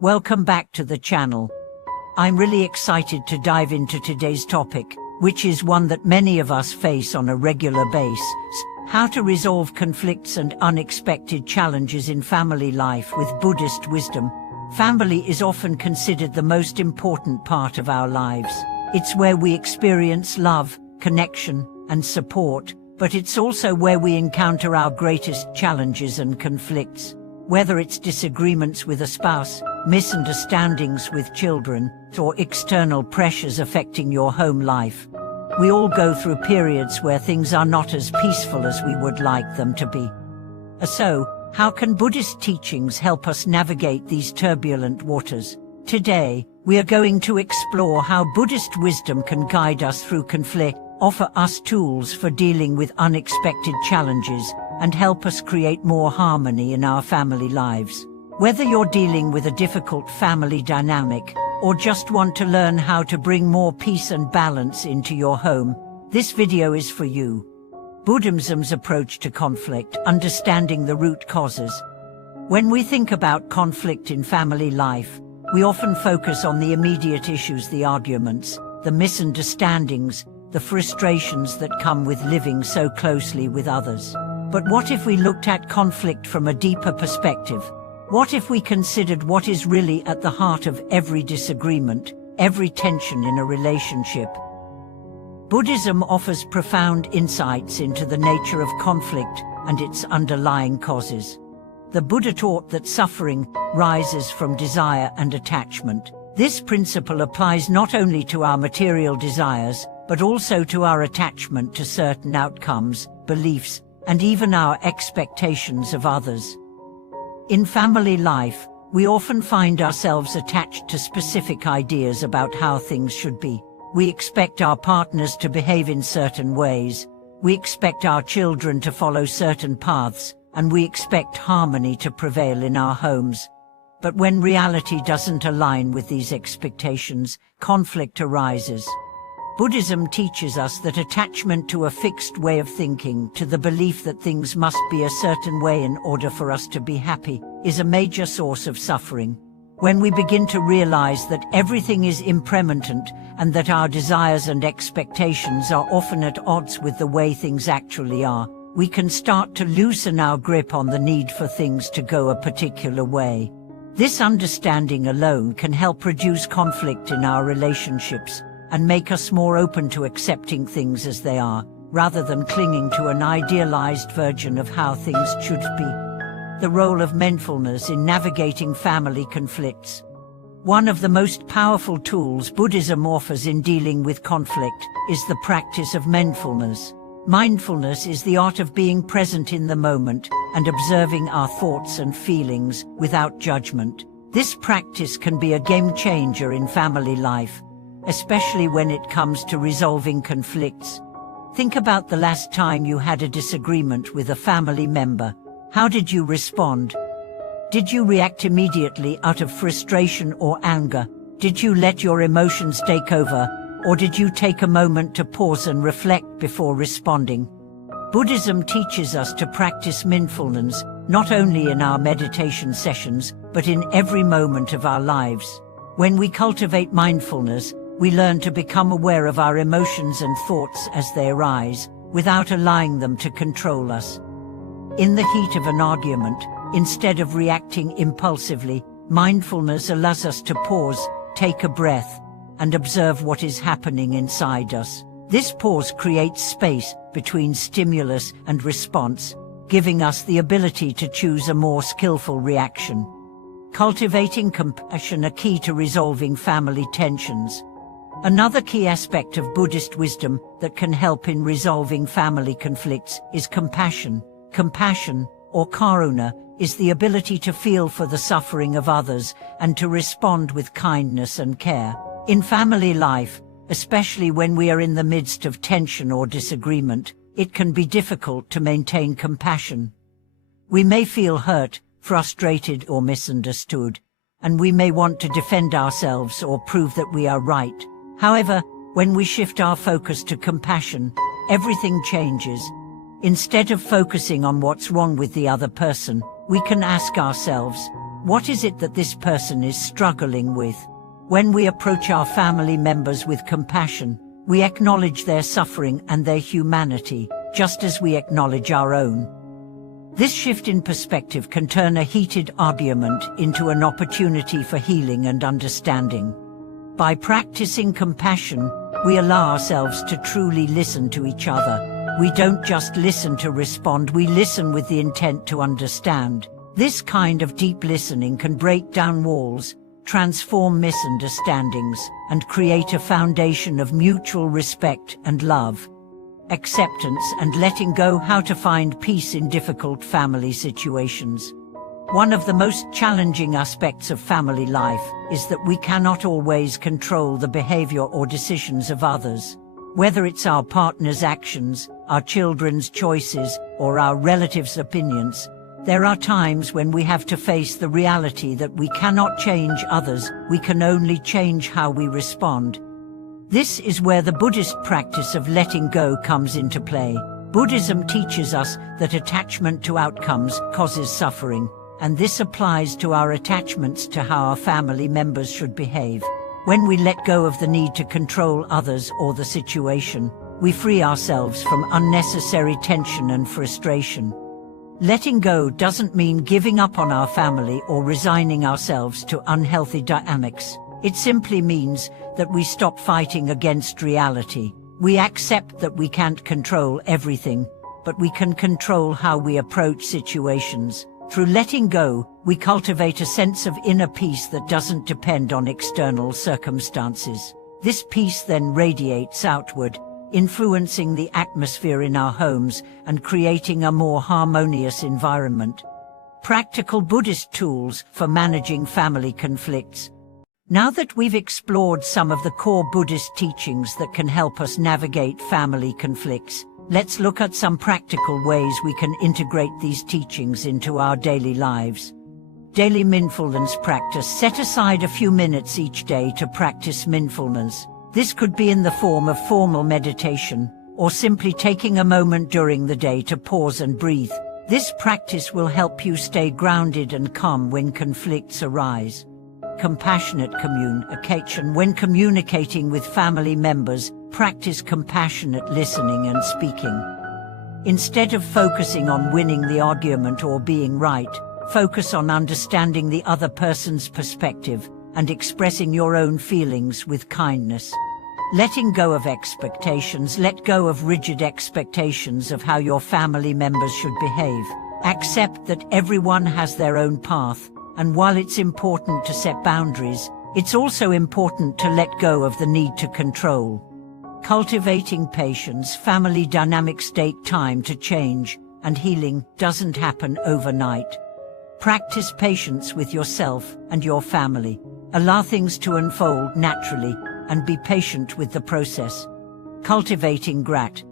Welcome back to the channel. I'm really excited to dive into today's topic, which is one that many of us face on a regular basis: how to resolve conflicts and unexpected challenges in family life with Buddhist wisdom. Family is often considered the most important part of our lives. It's where we experience love, connection, and support, but it's also where we encounter our greatest challenges and conflicts. Whether it's disagreements with a spouse, misunderstandings with children, or external pressures affecting your home life, we all go through periods where things are not as peaceful as we would like them to be. So, how can Buddhist teachings help us navigate these turbulent waters? Today, we are going to explore how Buddhist wisdom can guide us through conflict, offer us tools for dealing with unexpected challenges, and help us create more harmony in our family lives. Whether you're dealing with a difficult family dynamic, or just want to learn how to bring more peace and balance into your home, this video is for you. Buddhism's approach to conflict: understanding the root causes. When we think about conflict in family life, we often focus on the immediate issues, the arguments, the misunderstandings, the frustrations that come with living so closely with others. But what if we looked at conflict from a deeper perspective? What if we considered what is really at the heart of every disagreement, every tension in a relationship? Buddhism offers profound insights into the nature of conflict and its underlying causes. The Buddha taught that suffering rises from desire and attachment. This principle applies not only to our material desires, but also to our attachment to certain outcomes, beliefs, and even our expectations of others. In family life, we often find ourselves attached to specific ideas about how things should be. We expect our partners to behave in certain ways. We expect our children to follow certain paths, and we expect harmony to prevail in our homes. But when reality doesn't align with these expectations, conflict arises. Buddhism teaches us that attachment to a fixed way of thinking, to the belief that things must be a certain way in order for us to be happy, is a major source of suffering. When we begin to realize that everything is impermanent and that our desires and expectations are often at odds with the way things actually are, we can start to loosen our grip on the need for things to go a particular way. This understanding alone can help reduce conflict in our relationships and make us more open to accepting things as they are, rather than clinging to an idealized version of how things should be. The role of mindfulness in navigating family conflicts. One of the most powerful tools Buddhism offers in dealing with conflict is the practice of mindfulness. Mindfulness is the art of being present in the moment and observing our thoughts and feelings without judgment. This practice can be a game changer in family life, especially when it comes to resolving conflicts. Think about the last time you had a disagreement with a family member. How did you respond? Did you react immediately out of frustration or anger? Did you let your emotions take over, or did you take a moment to pause and reflect before responding? Buddhism teaches us to practice mindfulness, not only in our meditation sessions, but in every moment of our lives. When we cultivate mindfulness, we learn to become aware of our emotions and thoughts as they arise, without allowing them to control us. In the heat of an argument, instead of reacting impulsively, mindfulness allows us to pause, take a breath, and observe what is happening inside us. This pause creates space between stimulus and response, giving us the ability to choose a more skillful reaction. Cultivating compassion is key to resolving family tensions. Another key aspect of Buddhist wisdom that can help in resolving family conflicts is compassion. Compassion, or karuna, is the ability to feel for the suffering of others and to respond with kindness and care. In family life, especially when we are in the midst of tension or disagreement, it can be difficult to maintain compassion. We may feel hurt, frustrated, or misunderstood, and we may want to defend ourselves or prove that we are right. However, when we shift our focus to compassion, everything changes. Instead of focusing on what's wrong with the other person, we can ask ourselves, What is it that this person is struggling with? When we approach our family members with compassion, we acknowledge their suffering and their humanity, just as we acknowledge our own. This shift in perspective can turn a heated argument into an opportunity for healing and understanding. By practicing compassion, we allow ourselves to truly listen to each other. We don't just listen to respond, we listen with the intent to understand. This kind of deep listening can break down walls, transform misunderstandings, and create a foundation of mutual respect and love. Acceptance and letting go. How to find peace in difficult family situations. One of the most challenging aspects of family life is that we cannot always control the behavior or decisions of others. Whether it's our partner's actions, our children's choices, or our relatives' opinions, there are times when we have to face the reality that we cannot change others, we can only change how we respond. This is where the Buddhist practice of letting go comes into play. Buddhism teaches us that attachment to outcomes causes suffering, and this applies to our attachments to how our family members should behave. When we let go of the need to control others or the situation, we free ourselves from unnecessary tension and frustration. Letting go doesn't mean giving up on our family or resigning ourselves to unhealthy dynamics. It simply means that we stop fighting against reality. We accept that we can't control everything, but we can control how we approach situations. Through letting go, we cultivate a sense of inner peace that doesn't depend on external circumstances. This peace then radiates outward, influencing the atmosphere in our homes and creating a more harmonious environment. Practical Buddhist tools for managing family conflicts. Now that we've explored some of the core Buddhist teachings that can help us navigate family conflicts, let's look at some practical ways we can integrate these teachings into our daily lives. Daily mindfulness practice. Set aside a few minutes each day to practice mindfulness. This could be in the form of formal meditation, or simply taking a moment during the day to pause and breathe. This practice will help you stay grounded and calm when conflicts arise. Compassionate communication. When communicating with family members, practice compassionate listening and speaking. Instead of focusing on winning the argument or being right, focus on understanding the other person's perspective and expressing your own feelings with kindness. Letting go of expectations. Let go of rigid expectations of how your family members should behave. Accept that everyone has their own path, and while it's important to set boundaries, it's also important to let go of the need to control. Cultivating patience. Family dynamics take time to change, and healing doesn't happen overnight. Practice patience with yourself and your family. Allow things to unfold naturally, and be patient with the process. Cultivating gratitude.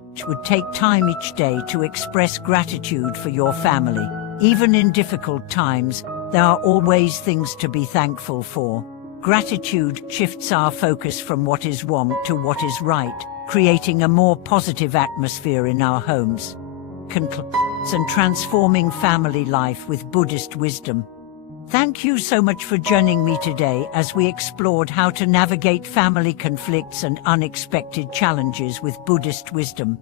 Take time each day to express gratitude for your family. Even in difficult times, there are always things to be thankful for. Gratitude shifts our focus from what is wrong to what is right, creating a more positive atmosphere in our homes. Conclusions and transforming family life with Buddhist wisdom. Thank you so much for joining me today as we explored how to navigate family conflicts and unexpected challenges with Buddhist wisdom.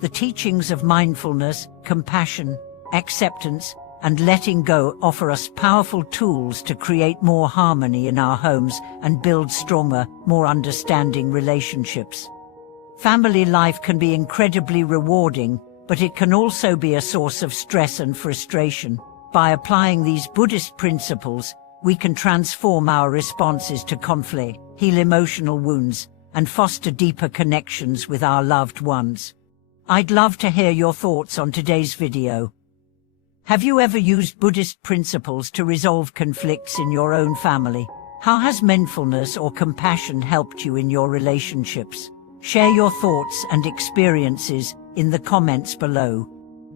The teachings of mindfulness, compassion, acceptance, and letting go offer us powerful tools to create more harmony in our homes and build stronger, more understanding relationships. Family life can be incredibly rewarding, but it can also be a source of stress and frustration. By applying these Buddhist principles, we can transform our responses to conflict, heal emotional wounds, and foster deeper connections with our loved ones. I'd love to hear your thoughts on today's video. Have you ever used Buddhist principles to resolve conflicts in your own family? How has mindfulness or compassion helped you in your relationships? Share your thoughts and experiences in the comments below.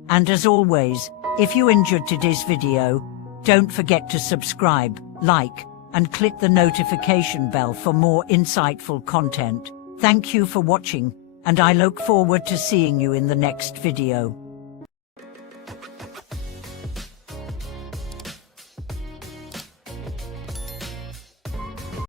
And as always, if you enjoyed today's video, don't forget to subscribe, like, and click the notification bell for more insightful content. Thank you for watching, and I look forward to seeing you in the next video.